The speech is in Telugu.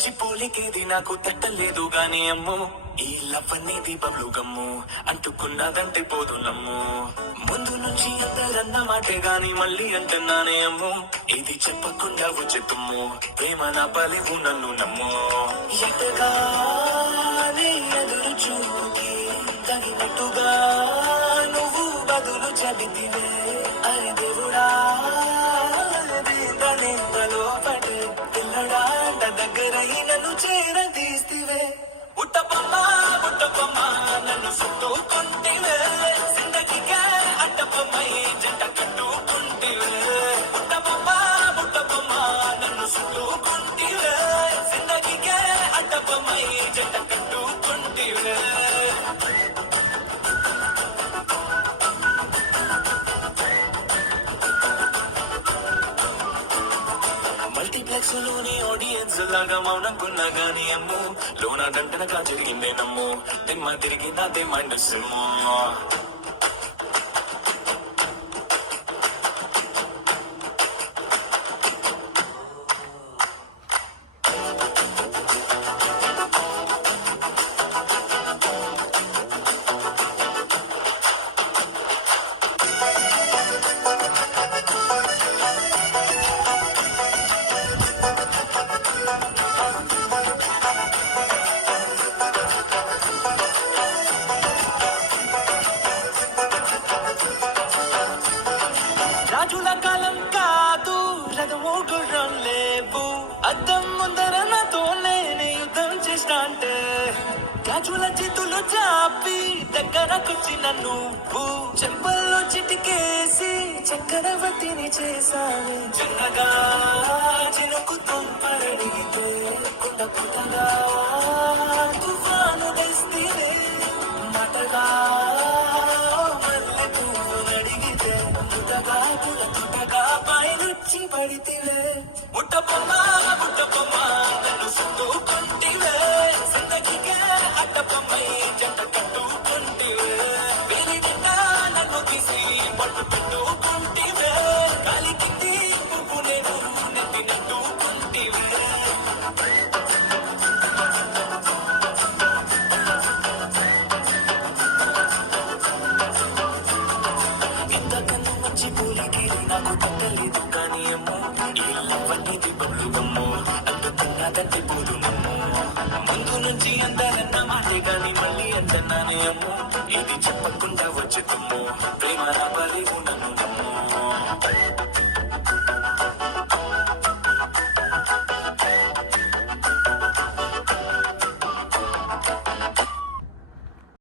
పిచ్చి పోలికేది నాకు తట్టలేదు గాని అమ్ము, ఈ లవ్ అనేది బబ్లు గమ్ము, అంటుకున్నదంటే పోదు నమ్ము. ముందు నుంచి అందరన్న మాటే గాని మళ్ళీ అంటున్నానే అమ్ము, ఇది చెప్పకుండా వచ్చే తుమ్ము, ప్రేమ నా పలివు నన్ను నమ్ము. ఎటగానే ఎదురు చూకి తగినట్టుగా నువ్వు బదులు చెబితివే, అరి దేవుడా దీంట్లో పడే పిల్లడాంట దగ్గరై నన్ను చేరదీస్తివే. ఉట్టపమ్మ ఉట్టపమ్మ నన్ను చుట్టుకుంటివే, జిందగీకే అట్టపమ్మై జంట కట్టుకుంటివే. ఉట్టపమ్మ ఉట్టపమ్మ నన్ను చుట్టుకుంటివే, జిందగీకే అట్టపమ్మై జంట కట్టుకుంటివే. మల్టీప్లెక్స్ లోని ఆడియన్స్ లాగా మౌనంకున్నా గానీ అమ్ము, లోన గంటనగా జరిగిందే నమ్ము, తిమ్మ తిరిగి నాదే మైండ్ సిమ్ము. రాజుల కాలం కాదు, రథము గుర్రం లేవు, అద్దం ముందర నాతో నేనే యుద్ధం చేస్తా అంటే, గాజుల చేతులు చాపి దగ్గరకొచ్చిన నువ్వు, చెంపల్లో చిటికేసి చక్రవర్తిని చేసావే. చిన్నగా చినుకు తుంపరడిగితే కుండ పుటగా తుఫాను తెస్తేనే మాటగా మల్లె పువ్వు నడిగితే పుటగా పుల పుటగా పైనుచ్చి పడితివే. ముట్టబొమ్మ ముట్టబొమ్మ నన్ను చుట్టుకుంటివే, జిందగీకే అట్టబొమ్మై జంట కట్టుకుంటివే. వేలి నిండా నన్ను తీసి పట్టు పెట్టుకుంటివే.